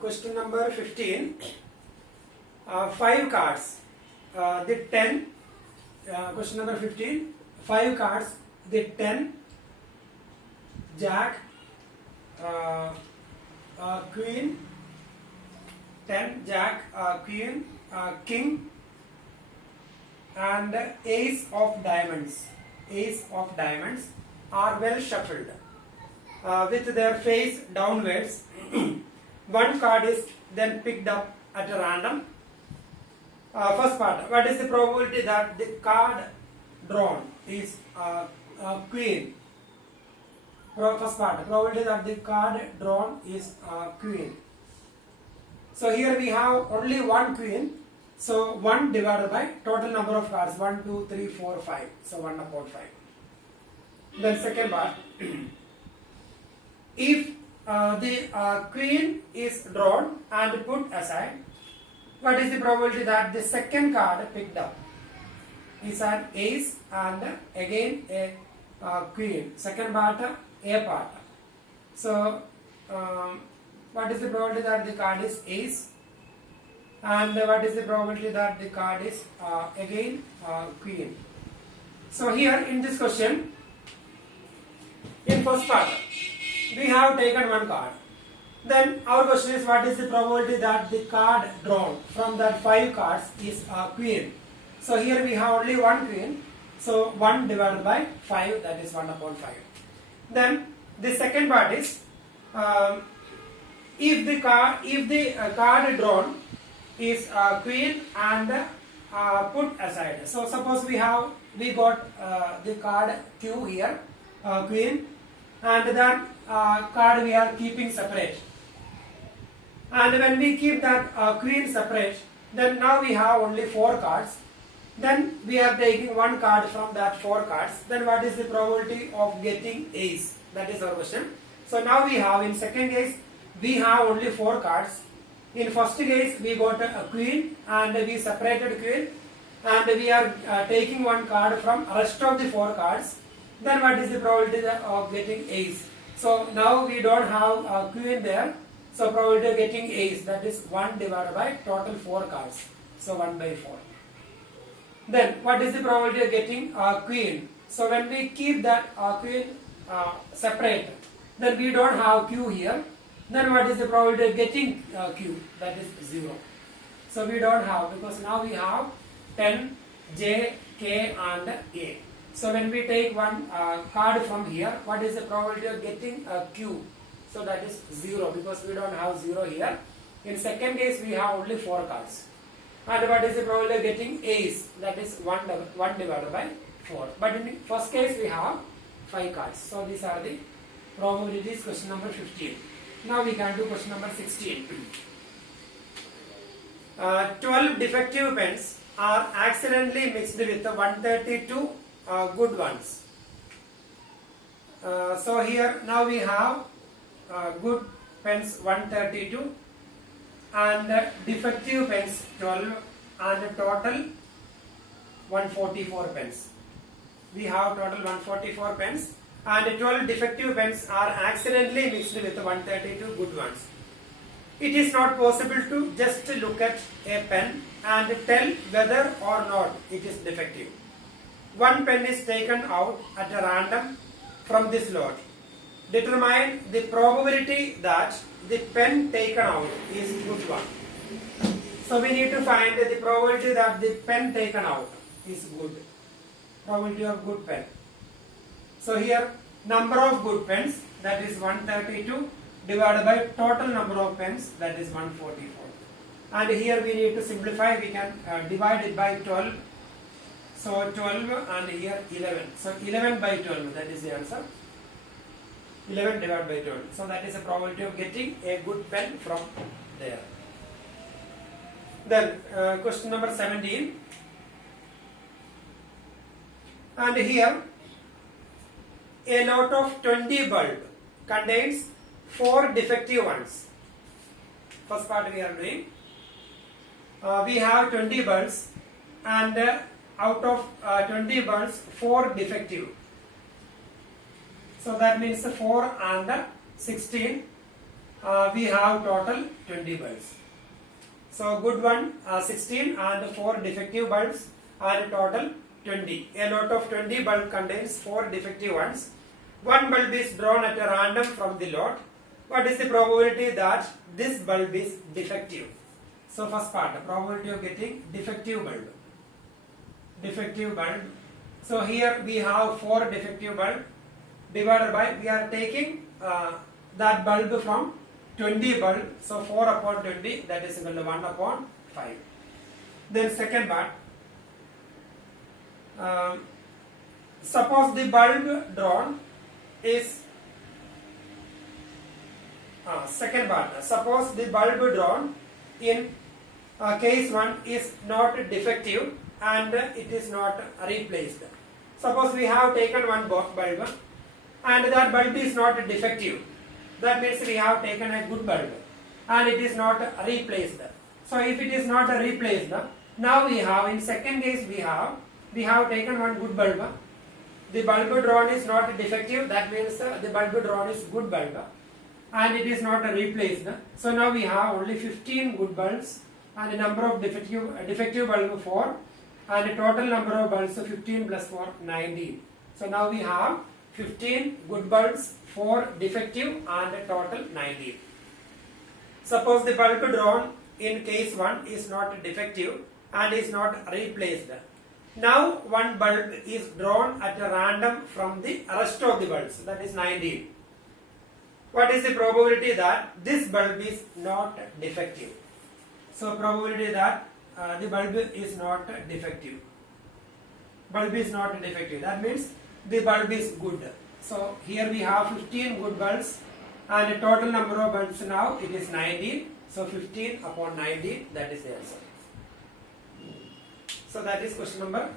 Question number 15. 5 cards. The 10. Question number 15. 5 cards. The 10. Jack. Queen. 10. Jack. Queen. King. And Ace of Diamonds. Ace of Diamonds are well shuffled. With their face downwards. One card is then picked up at a random. First part, what is the probability that the card drawn is Queen? First part, probability that the card drawn is Queen. So here we have only one Queen. So 1 divided by total number of cards, 1, 2, 3, 4, 5. So 1 upon 5. Then second part, if the Queen is drawn and put aside, what is the probability that the second card picked up is an Ace and again a Queen. Second part, A part. So what is the probability that the card is Ace? And what is the probability that the card is again Queen? So here in this question, in first part, we have taken one card. Then our question is, what is the probability that the card drawn from that 5 cards is Queen? So here we have only one Queen. So 1 divided by 5, that is 1 upon 5. Then the second part is, if the card drawn is Queen and put aside. So suppose we got the card Q here, Queen, and that card we are keeping separate. And when we keep that Queen separate, then now we have only 4 cards. Then we are taking one card from that 4 cards. Then what is the probability of getting Ace? That is our question. So now we have, in second case, we have only 4 cards. In first case, we got a Queen and we separated Queen, and we are taking one card from rest of the 4 cards. Then what is the probability of getting Ace? So now we don't have a Queen there. So probability of getting Ace, that is 1 divided by total 4 cards. So 1 by 4. Then what is the probability of getting Queen? So when we keep that Queen separate, then we don't have Q here. Then what is the probability of getting Q? That is 0. So we don't have, because now we have 10, J, K and A. So when we take one card from here, what is the probability of getting Q? So that is 0, because we don't have 0 here. In second case, we have only 4 cards. And what is the probability of getting Ace? That is 1 divided by 4. But in the first case, we have 5 cards. So these are the probabilities, question number 15. Now we can do question number 16. 12 defective pens are accidentally mixed with 132 good ones. So here now we have good pens 132 and defective pens 12 and total 144 pens. We have total 144 pens and 12 defective pens are accidentally mixed with 132 good ones. It is not possible to just look at a pen and tell whether or not it is defective. One pen is taken out at a random from this lot. Determine the probability that the pen taken out is good one. So we need to find the probability that the pen taken out is good. Probability of good pen. So here number of good pens, that is 132 divided by total number of pens, that is 144. And here we need to simplify, we can divide it by 12. So 12 and here 11. So 11 by 12, that is the answer. 11 divided by 12. So that is the probability of getting a good pen from there. Then question number 17. And here a lot of 20 bulb contains 4 defective ones. First part we are doing. We have 20 bulbs and out of 20 bulbs 4 defective. So that means 4 and 16 we have total 20 bulbs. So good one 16 and 4 defective bulbs and total 20. A lot of 20 bulb contains 4 defective ones. One bulb is drawn at a random from the lot. What is the probability that this bulb is defective? So first part, the probability of getting defective bulb. Defective bulb. So here we have 4 defective bulb divided by, we are taking that bulb from 20 bulb. So 4 upon 20, that is equal to 1 upon 5. Then second part, suppose the bulb drawn is second part. Suppose the bulb drawn in case 1 is not defective and it is not replaced. Suppose we have taken one bulb and that bulb is not defective. That means we have taken a good bulb and it is not replaced. So if it is not replaced, now we have, in second case we have taken one good bulb. The bulb drawn is not defective, that means the bulb drawn is good bulb and it is not replaced. So now we have only 15 good bulbs and a number of defective bulb 4 and a total number of bulbs 15 plus 4 19. So now we have 15 good bulbs, 4 defective and a total 19. Suppose the bulb drawn in case 1 is not defective and is not replaced. Now one bulb is drawn at a random from the rest of the bulbs, that is 19. What is the probability that this bulb is not defective? So probability that the bulb is not defective. Bulb is not defective. That means the bulb is good. So here we have 15 good bulbs and the total number of bulbs now it is 19. So 15 upon 19, that is the answer. So that is question number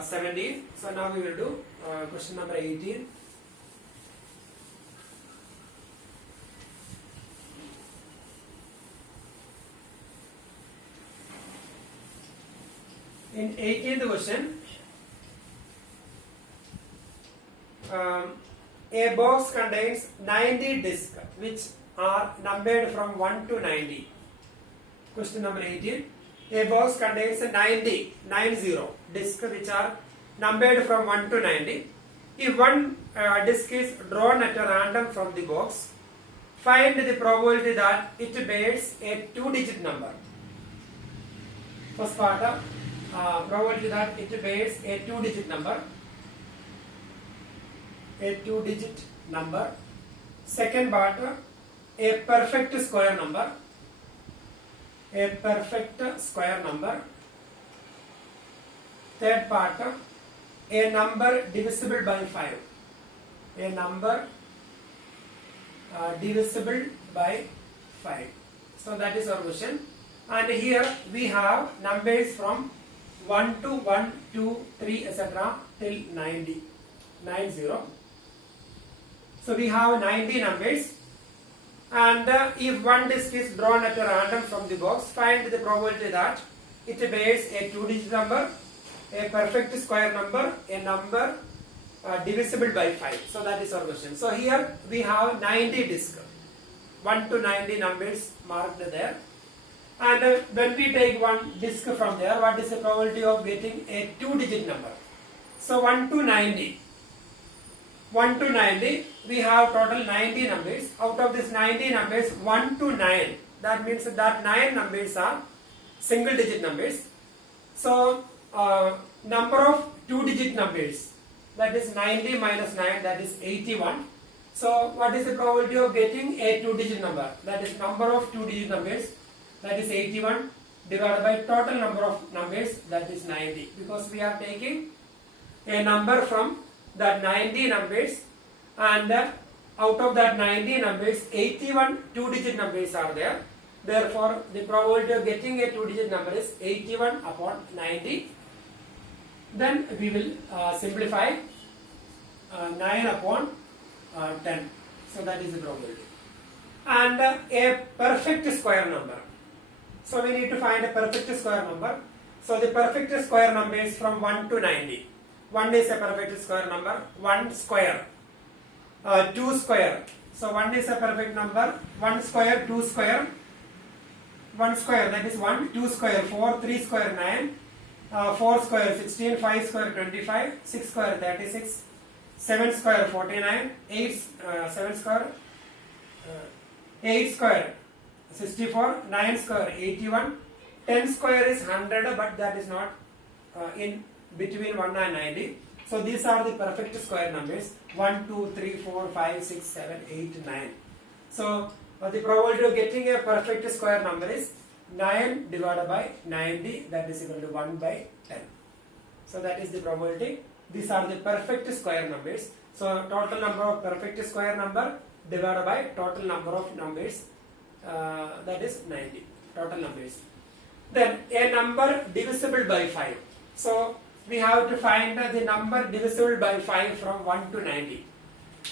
17. So now we will do question number 18. In 18th question, a box contains 90 discs which are numbered from 1 to 90. Question number 18. A box contains 90 discs which are numbered from 1 to 90. If one disc is drawn at a random from the box, find the probability that it bears a 2-digit number. First part, probability that it bears a 2-digit number. A 2-digit number. Second part, a perfect square number. A perfect square number. Third part, a number divisible by 5. A number divisible by 5. So that is our question. And here we have numbers from 1 to 1, 2, 3, etc. till 90. So we have 90 numbers. And if one disc is drawn at a random from the box, find the probability that it bears a 2-digit number, a perfect square number, a number divisible by 5. So that is our question. So here we have 90 discs, 1 to 90 numbers marked there. And when we take one disc from there, what is the probability of getting a 2-digit number? So 1 to 90. 1 to 90, we have total 90 numbers. Out of this 90 numbers, 1 to 9, that means that 9 numbers are single digit numbers. So number of 2-digit numbers, that is 90 minus 9, that is 81. So what is the probability of getting a 2-digit number? That is number of 2-digit numbers, that is 81, divided by total number of numbers, that is 90. Because we are taking a number from that 90 numbers, and out of that 90 numbers, 81 2-digit numbers are there. Therefore, the probability of getting a 2-digit number is 81 upon 90. Then we will simplify 9 upon 10. So that is the probability. And a perfect square number. So we need to find a perfect square number. So the perfect square number is from 1 to 90. 1 is a perfect square number. 1 square. 2 square. So 1 is a perfect number. 1 square, 2 square. 1 square, that is 1, 2 square 4, 3 square 9, 4 square 16, 5 square 25, 6 square 36, 7 square 49, 7 square 8 square 64, 9 square 81, 10 square is 100, but that is not in between 1 and 90. So these are the perfect square numbers: 1, 2, 3, 4, 5, 6, 7, 8, 9. So the probability of getting a perfect square number is 9 divided by 90, that is equal to 1 by 10. So that is the probability. These are the perfect square numbers. So total number of perfect square number divided by total number of numbers, that is 90. Total numbers. Then a number divisible by 5. So we have to find the number divisible by 5 from 1 to 90.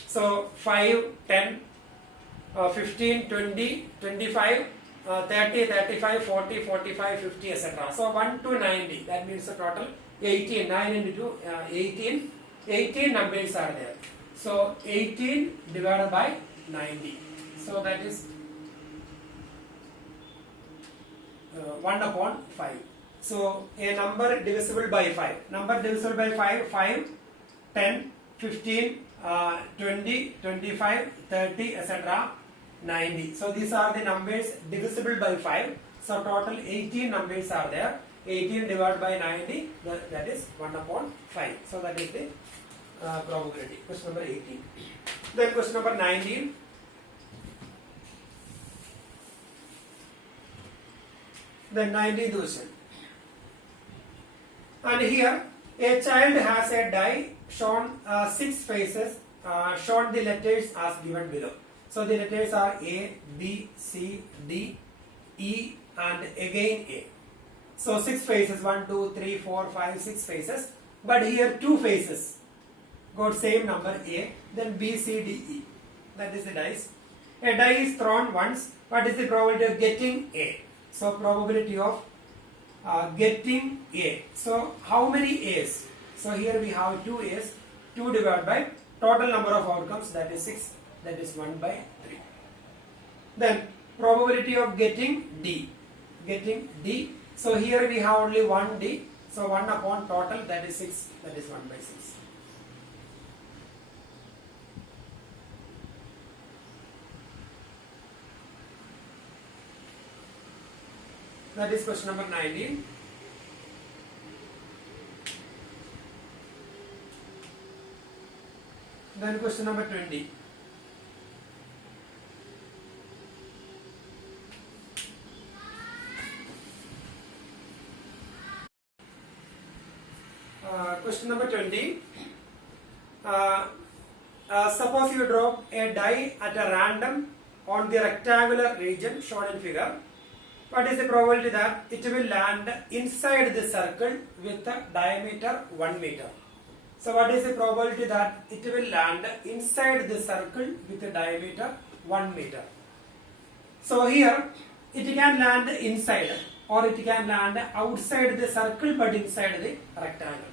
So 5, 10, 15, 20, 25, 30, 35, 40, 45, 50, etc. So 1 to 90, that means the total 18, 9 into 2, 18, 18 numbers are there. So 18 divided by 90. So that is 1 upon 5. So a number divisible by 5. Number divisible by 5, 5, 10, 15, 20, 25, 30, etc. 90. So these are the numbers divisible by 5. So total 18 numbers are there. 18 divided by 90, that is 1 upon 5. So that is the probability. Question number 18. Then question number 19. Then 19th question. And here a child has a die shown 6 faces, shown the letters as given below. So the letters are A, B, C, D, E and again A. So 6 faces, 1, 2, 3, 4, 5, 6 faces. But here 2 faces got same number A, then B, C, D, E. That is the dice. A die is thrown once. What is the probability of getting A? So probability of getting A. So how many A's? So here we have 2 A's. 2 divided by total number of outcomes, that is 6. That is 1 by 3. Then probability of getting D. Getting D. So here we have only 1 D. So 1 upon total, that is 6. That is 1 by 6. That is question number 19. Then question number 20. Question number 20. Suppose you drop a die at a random on the rectangular region shown in figure. What is the probability that it will land inside the circle with a diameter 1 meter? So what is the probability that it will land inside the circle with a diameter 1 meter? So here it can land inside or it can land outside the circle but inside the rectangle.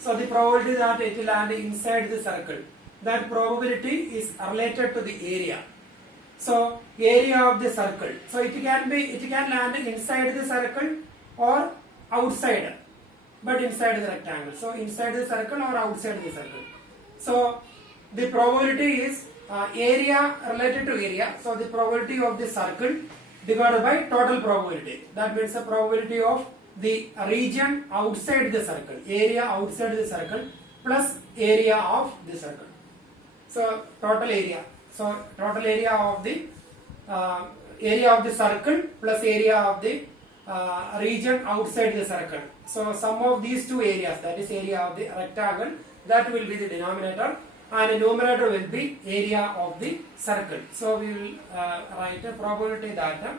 So the probability that it will land inside the circle, that probability is related to the area. So area of the circle. So it can land inside the circle or outside, but inside the rectangle. So inside the circle or outside the circle. So the probability is area related to area. So the probability of the circle divided by total probability. That means the probability of the region outside the circle, area outside the circle plus area of the circle. So total area. So total area of the circle plus area of the region outside the circle. So sum of these two areas, that is area of the rectangle, that will be the denominator, and the numerator will be area of the circle. So we will write a probability that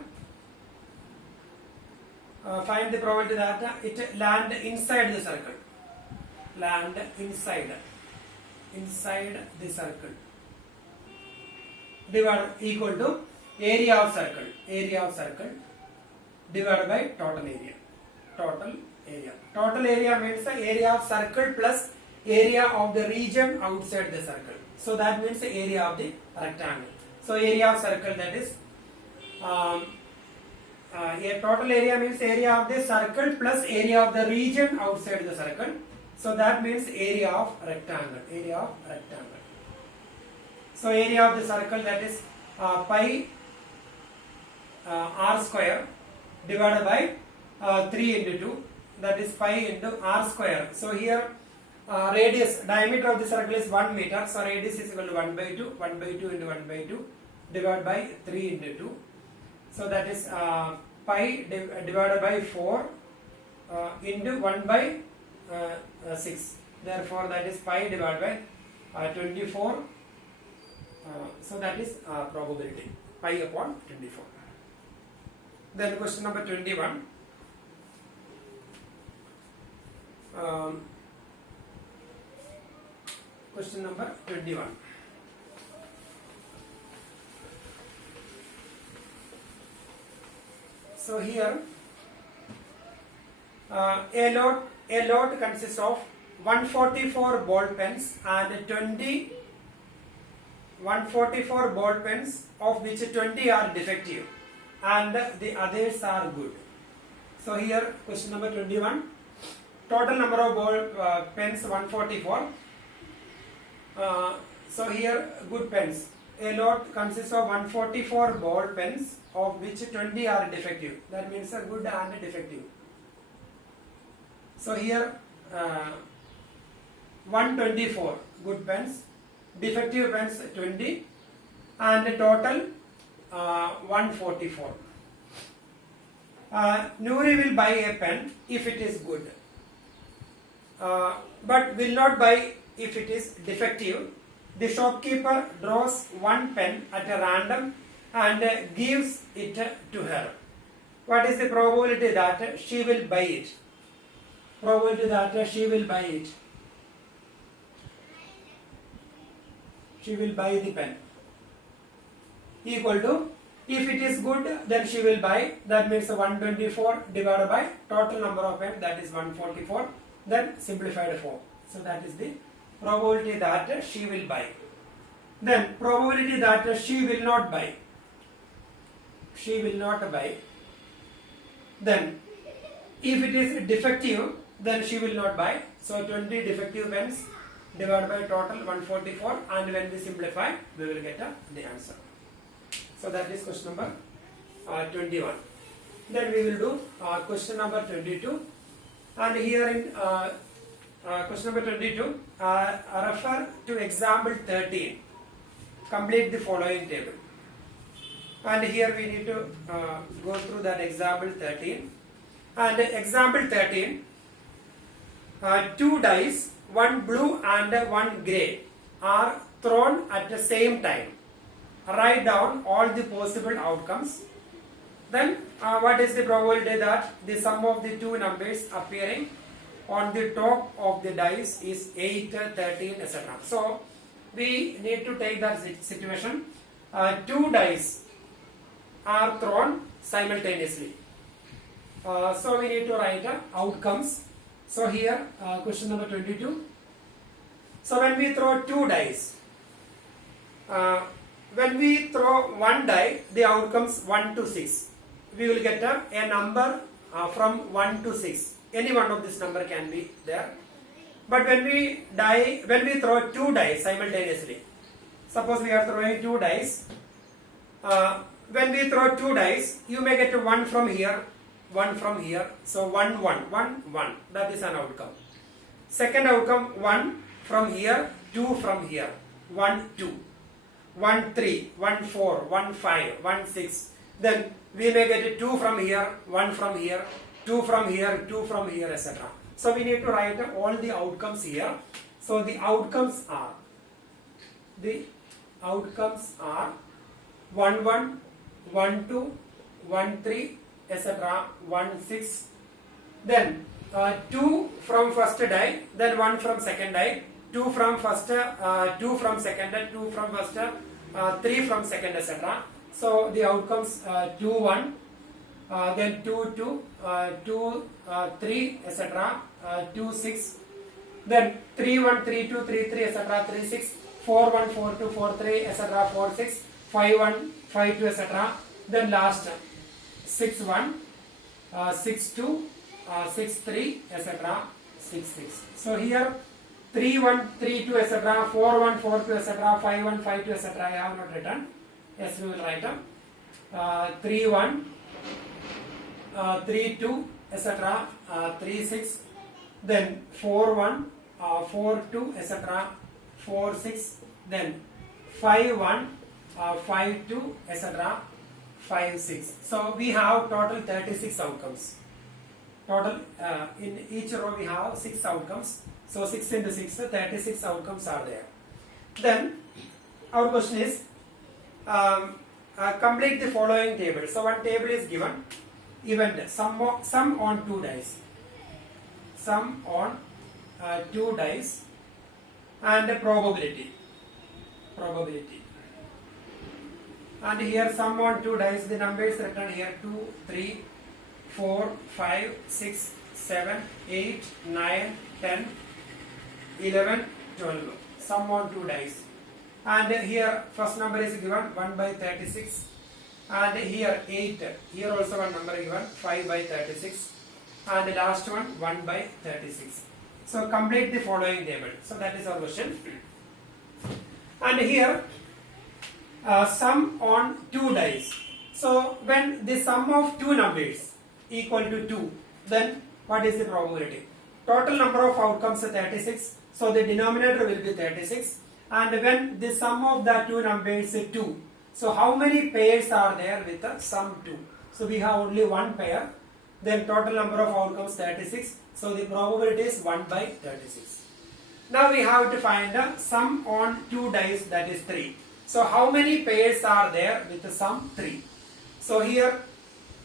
find the probability that it land inside the circle. Land inside the circle. Divided equal to area of circle divided by total area. Total area means the area of circle plus area of the region outside the circle. So that means the area of the rectangle. So area of circle, that is a total area means area of the circle plus area of the region outside the circle. So that means area of rectangle. Area of rectangle. So area of the circle, that is pi r square divided by 3 into 2, that is pi into r square. So here radius, diameter of the circle is 1 meter, so radius is equal to 1 by 2, 1 by 2 into 1 by 2 divided by 3 into 2. So that is pi divided by 4 into 1 by 6. Therefore that is pi divided by 24. So that is probability, pi upon 24. Then question number 21. Question number 21. So here a lot consists of 144 ball pens and 144 ball pens, of which 20 are defective and the others are good. So here question number 21. Total number of ball pens 144. So here good pens. A lot consists of 144 ball pens, of which 20 are defective. That means a good and a defective. So here 124 good pens, defective pens 20, and total 144. Noori will buy a pen if it is good, but will not buy if it is defective. The shopkeeper draws one pen at a random and gives it to her. What is the probability that she will buy it? Probability that she will buy it. She will buy the pen. Equal to, if it is good, then she will buy. That means 124 divided by total number of pens, that is 144. Then simplified 4. So that is the probability that she will buy. Then probability that she will not buy. She will not buy. Then if it is defective, then she will not buy. So 20 defective pens divided by total 144, and when we simplify, we will get the answer. So that is question number 21. Then we will do question number 22. And here in question number 22, refer to example 13. Complete the following table. And here we need to go through that example 13. And example 13, 2 dice, one blue and one grey, are thrown at the same time. Write down all the possible outcomes. Then what is the probability that the sum of the two numbers appearing on the top of the dice is 8, 13, etc. So we need to take that situation. 2 dice are thrown simultaneously. So we need to write outcomes. So here question number 22. So when we throw 2 dice, when we throw 1 die, the outcomes 1 to 6. We will get a number from 1 to 6. Any one of this number can be there. But when we throw 2 dice simultaneously, suppose we are throwing 2 dice. When we throw 2 dice, you may get 1 from here, 1 from here. So 1, 1, 1, 1. That is an outcome. Second outcome, 1 from here, 2 from here, 1, 2. 1, 3, 1, 4, 1, 5, 1, 6. Then we may get 2 from here, 1 from here, 2 from here, 2 from here, etc. So we need to write all the outcomes here. So the outcomes are 1, 1, 1, 2, 1, 3, etc. 1, 6. Then 2 from first die, then 1 from second die, 2 from first, 2 from second, 2 from first, 3 from second, etc. So the outcomes 2, 1, then 2, 2, 2, 3, etc. 2, 6, then 3, 1, 3, 2, 3, 3, etc. 3, 6, 4, 1, 4, 2, 4, 3, etc. 4, 6, 5 1, 5 2, etc. Then last 6 1, 6 2, 6 3, etc. 6 6. So here 3 1, 3 2, etc. 4 1, 4 2, etc. 5 1, 5 2, etc. I have not written. Yes, we will write them. 3 1, 3 2, etc. 3 6. Then 4 1, 4 2, etc. 4 6. Then 5 1, 5 2, etc. 5 6. So we have total 36 outcomes. Total in each row we have 6 outcomes. So 6 into 6, 36 outcomes are there. Then our question is complete the following table. So one table is given. Event sum on 2 dice. Sum on 2 dice and probability. And here sum on 2 dice, the numbers written here 2, 3, 4, 5, 6, 7, 8, 9, 10, 11, 12. Sum on 2 dice. And here first number is given 1 by 36. And here 8. Here also one number given 5 by 36. And the last one 1 by 36. So complete the following table. So that is our question. And here sum on 2 dice. So when the sum of 2 numbers equal to 2, then what is the probability? Total number of outcomes is 36. So the denominator will be 36. And when the sum of the 2 numbers is 2, so how many pairs are there with the sum 2? So we have only one pair. Then total number of outcomes 36. So the probability is 1 by 36. Now we have to find the sum on 2 dice, that is 3. So how many pairs are there with the sum 3? So here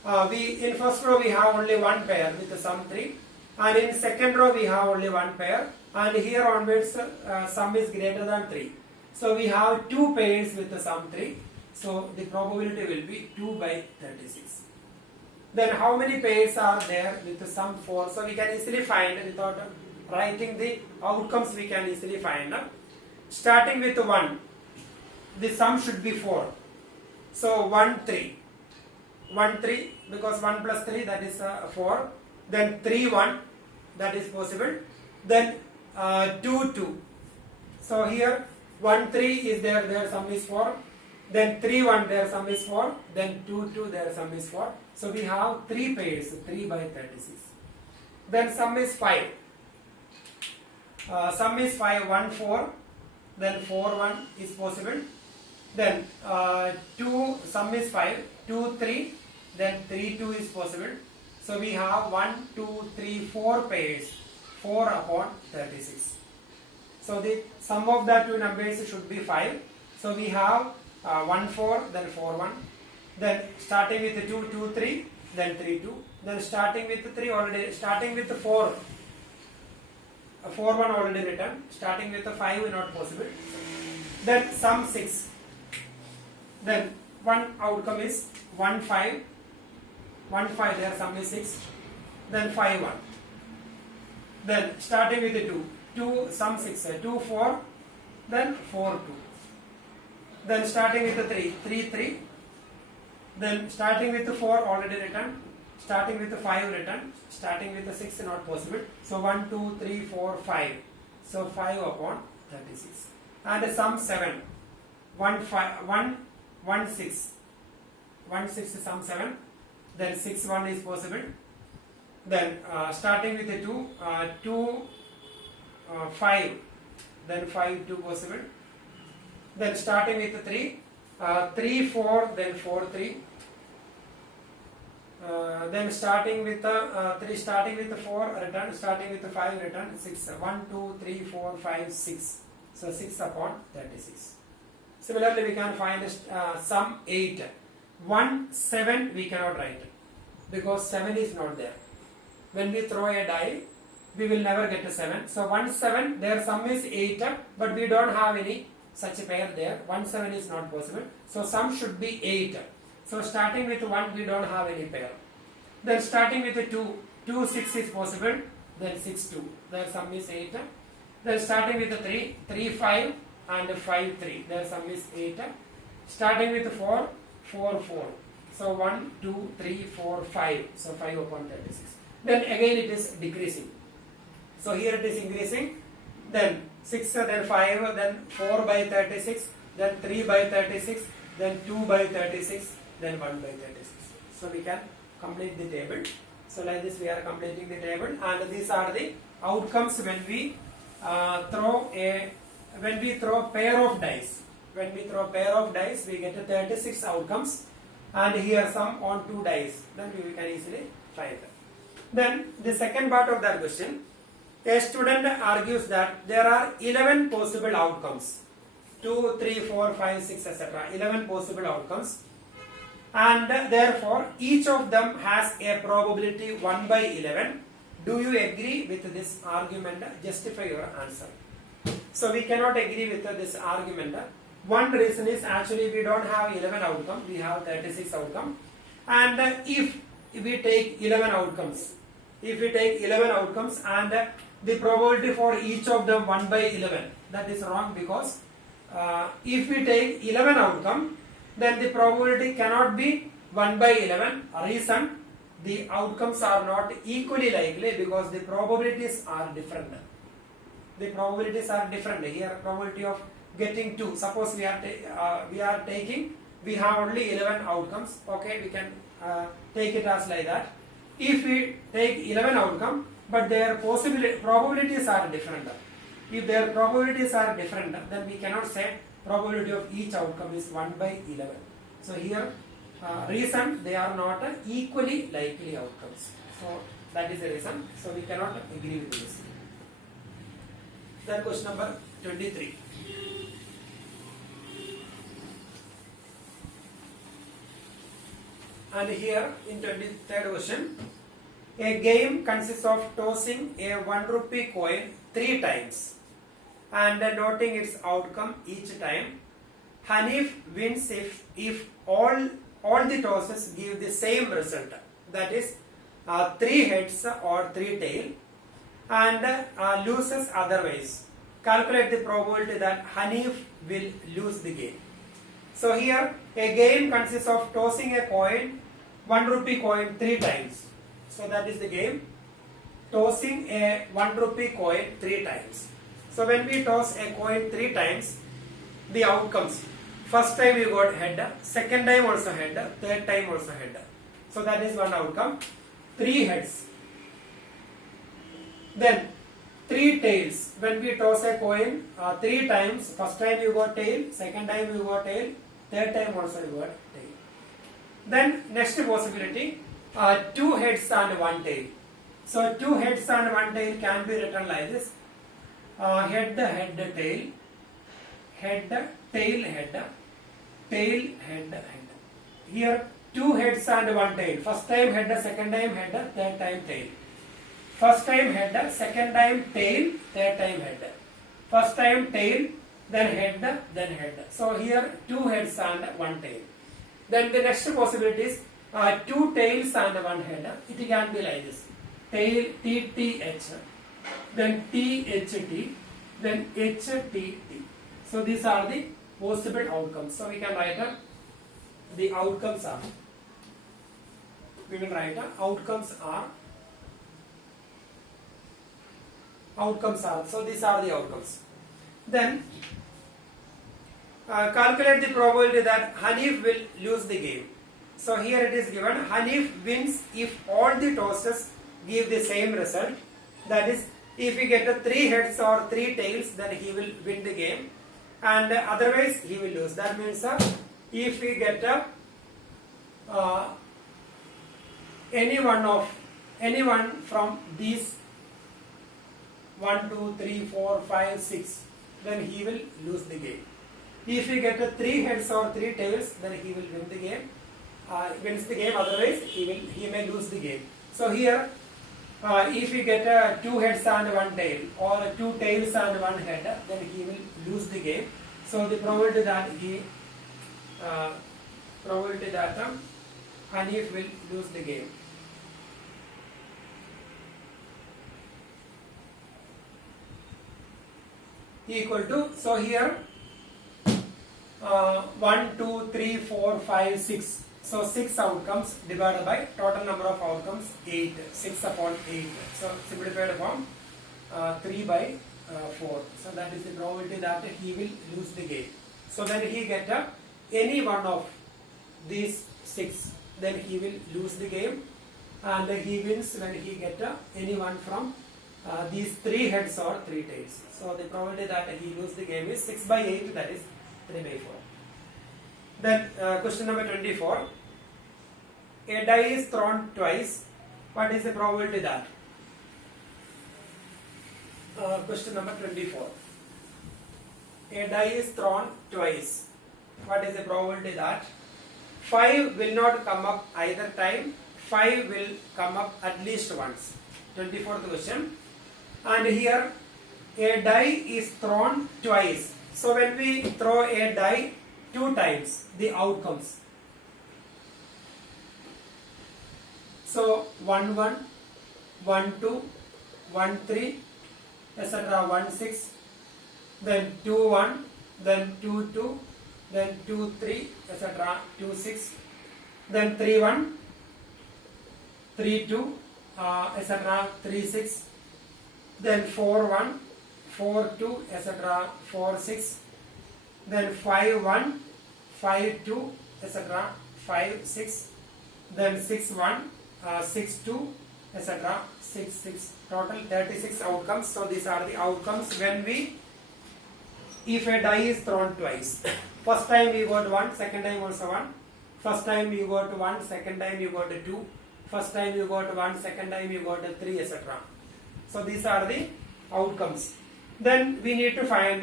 in first row we have only one pair with the sum 3. And in second row we have only one pair. And here onwards sum is greater than 3. So we have 2 pairs with the sum 3. So the probability will be 2 by 36. Then how many pairs are there with the sum 4? So we can easily find without writing the outcomes, we can easily find. Starting with 1, the sum should be 4. So 1 3. 1 3 because 1 plus 3 that is 4. Then 3 1 that is possible. Then 2 2. So here 1 3 is there, their sum is 4. Then 3 1 their sum is 4. Then 2 2 their sum is 4. So we have 3 pairs, 3 by 36. Then sum is 5. Sum is 5 1 4. Then 4 1 is possible. Then 2 sum is 5 2 3. Then 3 2 is possible. So we have 1 2 3 4 pairs, 4 upon 36. So the sum of the 2 numbers should be 5. So we have 1 4, then 4 1. Then starting with 2 2 3, then 3 2. Then starting with 3 already, starting with 4 4 1 already written. Starting with 5 not possible. Then sum 6. Then one outcome is 1 5. 1 5 there sum is 6. Then 5 1. Then starting with 2 sum 6 2 4. Then 4 2. Then starting with 3 3. Then starting with 4 already written. Starting with 5 written. Starting with 6 not possible. So 1 2 3 4 5. So 5 upon 36. And sum 7. 1 5 1 1 6. 1 6 is sum 7. Then 6 1 is possible. Then starting with 2 5. Then 5 2 possible. Then starting with 3 3 4. Then 4 3. Then starting with 3, starting with 4 return, starting with 5 return, 6 1 2 3 4 5 6. So 6 upon 36. Similarly, we can find sum 8. 1 7 we cannot write because 7 is not there. When we throw a die, we will never get to 7. So 1 7, their sum is 8, but we don't have any such a pair there. 1 7 is not possible. So sum should be 8. So starting with 1, we don't have any pair. Then starting with 2 6 is possible. Then 6 2, their sum is 8. Then starting with 3 5 and 5 3, their sum is 8. starting with 4, 4, 4. So 1, 2, 3, 4, 5. So 5 upon 36. Then again it is decreasing. So here it is increasing. Then 6, then 5, then 4 by 36, then 3 by 36, then 2 by 36, then 1 by 36. So we can complete the table. So like this we are completing the table, and these are the outcomes when we throw a pair of dice. When we throw pair of dice, we get 36 outcomes, and here some on 2 dice. Then we can easily find them. Then the second part of that question, a student argues that there are 11 possible outcomes. 2, 3, 4, 5, 6, etc. 11 possible outcomes, and therefore each of them has a probability 1 by 11. Do you agree with this argument? Justify your answer. So we cannot agree with this argument. One reason is actually we don't have 11 outcomes, we have 36 outcomes. And if we take 11 outcomes, and the probability for each of them 1 by 11, that is wrong, because if we take 11 outcome, then the probability cannot be 1 by 11. Reason, the outcomes are not equally likely because the probabilities are different. The probabilities are different. Here probability of getting 2, suppose we have only 11 outcomes. Okay, we can take it as like that. If we take 11 outcome, but their probabilities are different. If their probabilities are different, then we cannot say probability of each outcome is 1 by 11. So here reason, they are not equally likely outcomes. So that is the reason. So we cannot agree with this. Then question number 23. And here in 23rd question, a game consists of tossing a 1 rupee coin 3 times and noting its outcome each time. Hanif wins if all the tosses give the same result, that is 3 heads or 3 tails, and loses otherwise. Calculate the probability that Hanif will lose the game. So here a game consists of tossing a coin, 1 rupee coin 3 times. So that is the game. Tossing a 1 rupee coin 3 times. So when we toss a coin 3 times, the outcomes. First time you got head, second time also head, third time also head. So that is one outcome. 3 heads. Then 3 tails. When we toss a coin 3 times, first time you got tail, second time you got tail, third time also you got tail. Then next possibility, 2 heads and 1 tail. So 2 heads and 1 tail can be written like this. Head, head, tail, head, tail, head, tail, head, head. Here 2 heads and 1 tail. First time head, second time head, third time tail. First time head, second time tail, third time head. First time tail, then head, then head. So here 2 heads and 1 tail. Then the next possibility is 2 tails and 1 head. It can be like this. Tail, T, T, H. Then T, H, T. Then H, T, T. So these are the possible outcomes. So we can write the outcomes are. We will write outcomes are. Outcomes are. So these are the outcomes. Then calculate the probability that Hanif will lose the game. So here it is given Hanif wins if all the tosses give the same result. That is, if he get 3 heads or 3 tails, then he will win the game, and otherwise he will lose. That means if we get anyone from these 1, 2, 3, 4, 5, 6, then he will lose the game. If we get 3 heads or 3 tails, then he will win the game. Wins the game. Otherwise, he may lose the game. So here, if we get 2 heads and 1 tail, or 2 tails and 1 head, then he will lose the game. So the probability that Hanif will lose the game. Equal to, so here 1, 2, 3, 4, 5, 6. So 6 outcomes divided by total number of outcomes 8. 6 upon 8. So simplified form 3 by 4. So that is the probability that he will lose the game. So when he get any one of these 6, then he will lose the game, and he wins when he get any one from these 3 heads or 3 tails. So the probability that he lose the game is 6 by 8, that is 3 by 4. Then question number 24. A die is thrown twice. What is the probability that? Question number 24. A die is thrown twice. What is the probability that 5 will not come up either time? 5 will come up at least once. 24th question. And here a die is thrown twice. So when we throw a die 2 times, the outcomes. So 1 1, 1 2, 1 3, etc. 1 6, then 2 1, then 2 2, then 2 3, etc. 2 6, then 3 1, 3 2, etc. 3 6, then 4 1, 4 2, etc. 4 6, then 5 1, 5 2, etc. 5 6, then 6 1, 6 2, etc. 6 6. Total 36 outcomes. So these are the outcomes when we, if a die is thrown twice. First time you got 1, second time also 1. First time you got 1, second time you got 2. First time you got 1, second time you got 3, etc. So these are the outcomes. Then we need to find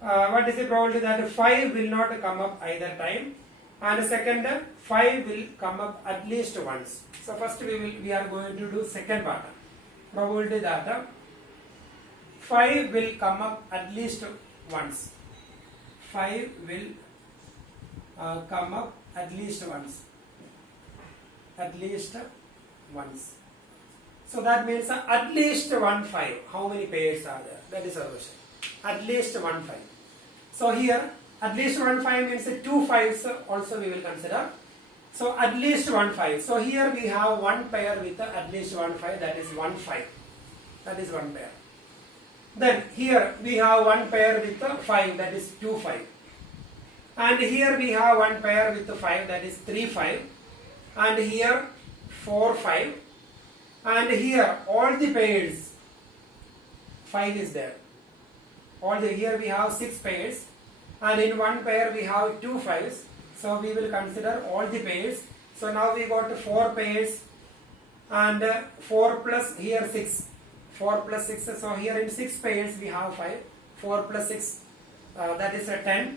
what is the probability that 5 will not come up either time, and second 5 will come up at least once. So first we are going to do second part. Probability that 5 will come up at least once. 5 will come up at least once. At least once. So that means at least 1 5. How many pairs are there? That is our question. At least 1 5. So here at least 1 5 means 2 5s also we will consider. So at least 1 5. So here we have 1 pair with at least 1 5, that is 1 5. That is 1 pair. Then here we have 1 pair with 5, that is 2 5. And here we have 1 pair with 5, that is 3 5. And here 4 5. And here all the pairs 5 is there. Here we have 6 pairs, and in 1 pair we have 2 5s. So we will consider all the pairs. So now we got 4 pairs, and 4 plus here 6. 4 plus 6. So here in 6 pairs we have 5. 4 plus 6, that is a 10.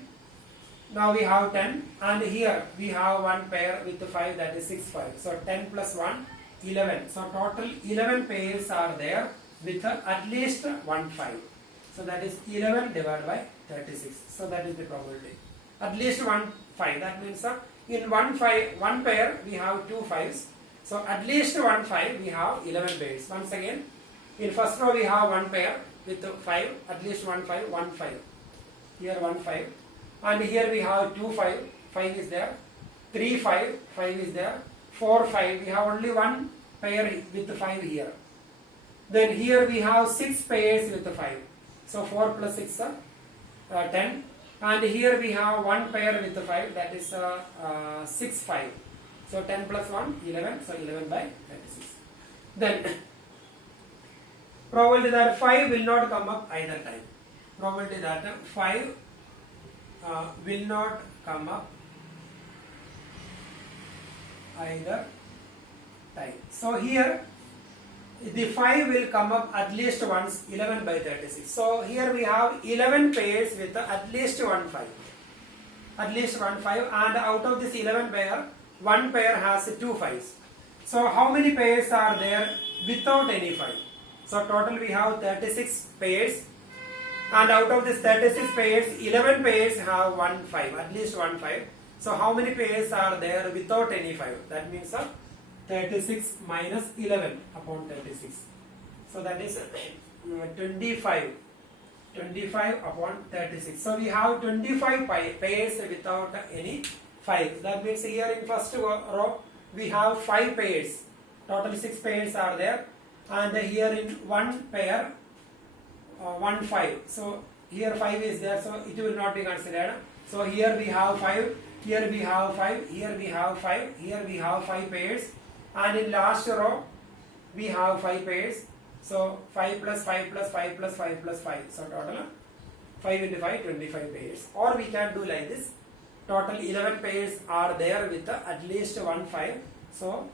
Now we have 10, and here we have 1 pair with 5, that is 6 5. So 10 plus 1, 11. So total 11 pairs are there with at least 1 5. So that is 11 divided by 36. So that is the probability. At least 1 5. That means in 1 pair we have 2 5s. So at least 1 5 we have 11 pairs. Once again, in first row we have 1 pair with 5. At least 1 5, 1 5. Here 1 5. And here we have 2 5. 5 is there. 3 5. 5 is there. 4 5. We have only 1 pair with 5 here. Then here we have 6 pairs with 5. So 4 plus 6 10. And here we have 1 pair with 5, that is 6 5. So 10 plus 1, 11. So 11 by 36. Then probability that 5 will not come up either time. Probability that 5 will not come up either time. So here the 5 will come up at least once, 11 by 36. So here we have 11 pairs with at least 1 5. At least 1 5, and out of this 11 pair, 1 pair has 2 5s. So how many pairs are there without any 5? So total we have 36 pairs, and out of this 36 pairs, 11 pairs have 1 5, at least 1 5. So how many pairs are there without any 5? That means 36 minus 11 upon 36. So that is 25 25 upon 36. So we have 25 pairs without any 5. That means here in first row we have 5 pairs. Total 6 pairs are there. And here in one pair, 1 5. So here 5 is there, so it will not be considered. So here we have 5, here we have 5, here we have 5, here we have 5 pairs. And in last row we have 5 pairs. So 5 plus 5 plus 5 plus 5 plus 5. So total 5 into 5, 25 pairs. Or we can do like this. Total 11 pairs are there with at least 1 5. So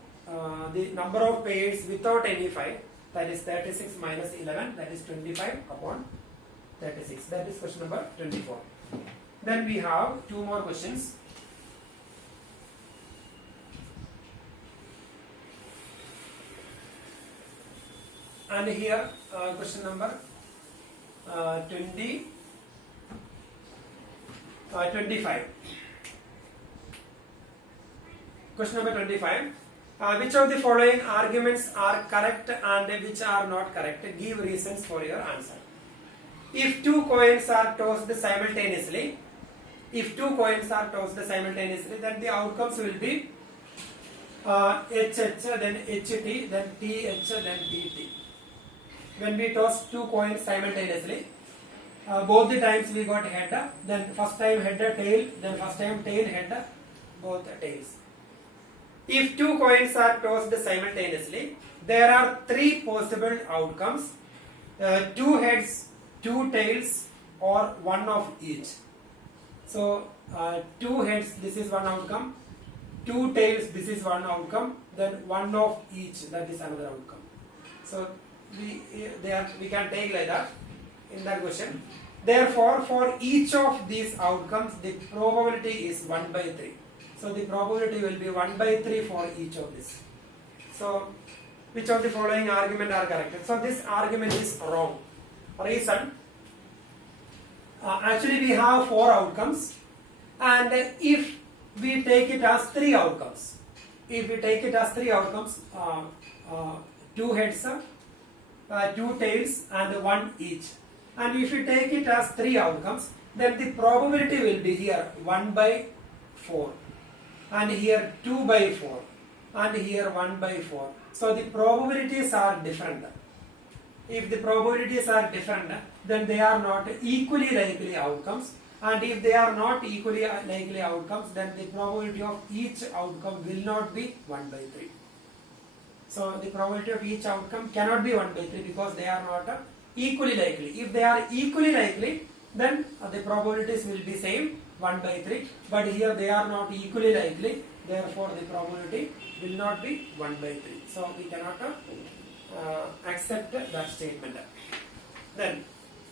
the number of pairs without any 5, that is 36 minus 11, that is 25 upon 36. That is question number 24. Then we have 2 more questions. And here question number 25. Question number 25. Which of the following arguments are correct and which are not correct? Give reasons for your answer. If 2 coins are tossed simultaneously, then the outcomes will be HH, then HT, then TH, then TT. When we toss 2 coins simultaneously, both the times we got head, then first time head tail, then first time tail head, both tails. If 2 coins are tossed simultaneously, there are 3 possible outcomes: 2 heads, 2 tails, or 1 of each. So 2 heads, this is one outcome; 2 tails, this is one outcome; then 1 of each, that is another outcome. So we can take like that in that question. Therefore, for each of these outcomes, the probability is 1 by 3. So the probability will be 1 by 3 for each of this. So which of the following argument are correct? So this argument is wrong. Reason: actually we have 4 outcomes, and if we take it as 3 outcomes, 2 heads, 2 tails, and 1 each. And if you take it as 3 outcomes, then the probability will be here 1 by 4, and here 2 by 4, and here 1 by 4. So the probabilities are different. If the probabilities are different, then they are not equally likely outcomes. And if they are not equally likely outcomes, then the probability of each outcome will not be 1 by 3. So the probability of each outcome cannot be 1 by 3 because they are not equally likely. If they are equally likely, then the probabilities will be same, 1 by 3. But here they are not equally likely, therefore the probability will not be 1 by 3. So we cannot accept that statement. Then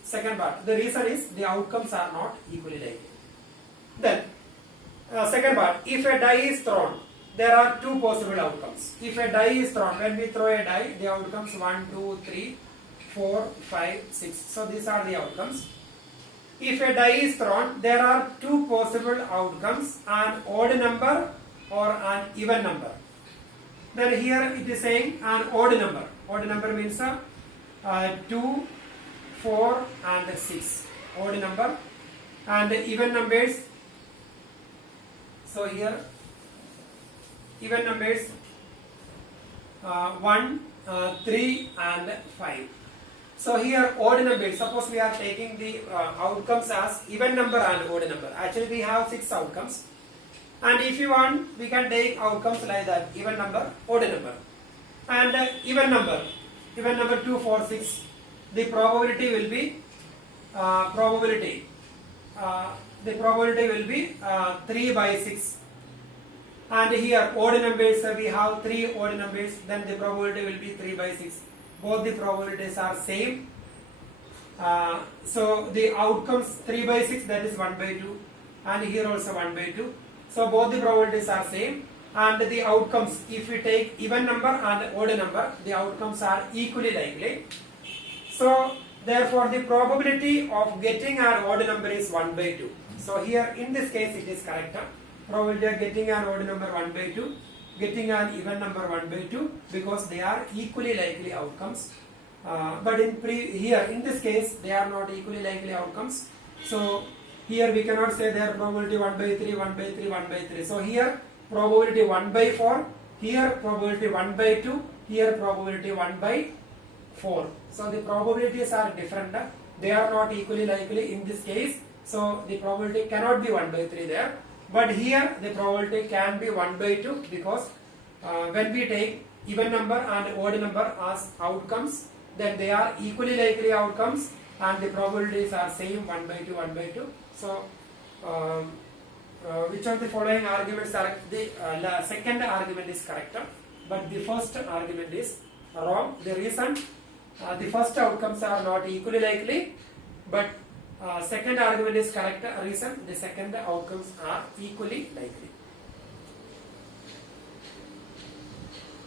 second part, the reason is the outcomes are not equally likely. Then second part, if a die is thrown, there are 2 possible outcomes. If a die is thrown, when we throw a die, the outcomes 1, 2, 3, 4, 5, 6. So these are the outcomes. If a die is thrown, there are 2 possible outcomes: an odd number or an even number. Then here it is saying an odd number. Odd number means 2, 4, and 6. Odd number. And even numbers. So here even numbers 1, 3, and 5. So here odd numbers, suppose we are taking the outcomes as even number and odd number. Actually we have 6 outcomes, and if you want we can take outcomes like that: even number, odd number. And even number 2, 4, 6, the probability will be the probability will be 3 by 6. And here odd numbers, we have 3 odd numbers, then the probability will be 3 by 6. Both the probabilities are same. So the outcomes 3 by 6, that is 1 by 2, and here also 1 by 2. So both the probabilities are same, and the outcomes, if we take even number and odd number, the outcomes are equally likely. So therefore the probability of getting an odd number is 1 by 2. So here in this case it is correct. Probability of getting an odd number 1 by 2, getting an even number 1 by 2, because they are equally likely outcomes. but here in this case they are not equally likely outcomes. So here we cannot say their probability 1 by 3, 1 by 3, 1 by 3. So here probability 1 by 4, here probability 1 by 2, here probability 1 by 4. So the probabilities are different. They are not equally likely in this case. So the probability cannot be 1 by 3 there. But here the probability can be 1 by 2 because when we take even number and odd number as outcomes, then they are equally likely outcomes and the probabilities are same 1 by 2, 1 by 2. So which of the following arguments are the second argument is correct, but the first argument is wrong. The reason the first outcomes are not equally likely, but second argument is correct reason the second outcomes are equally likely.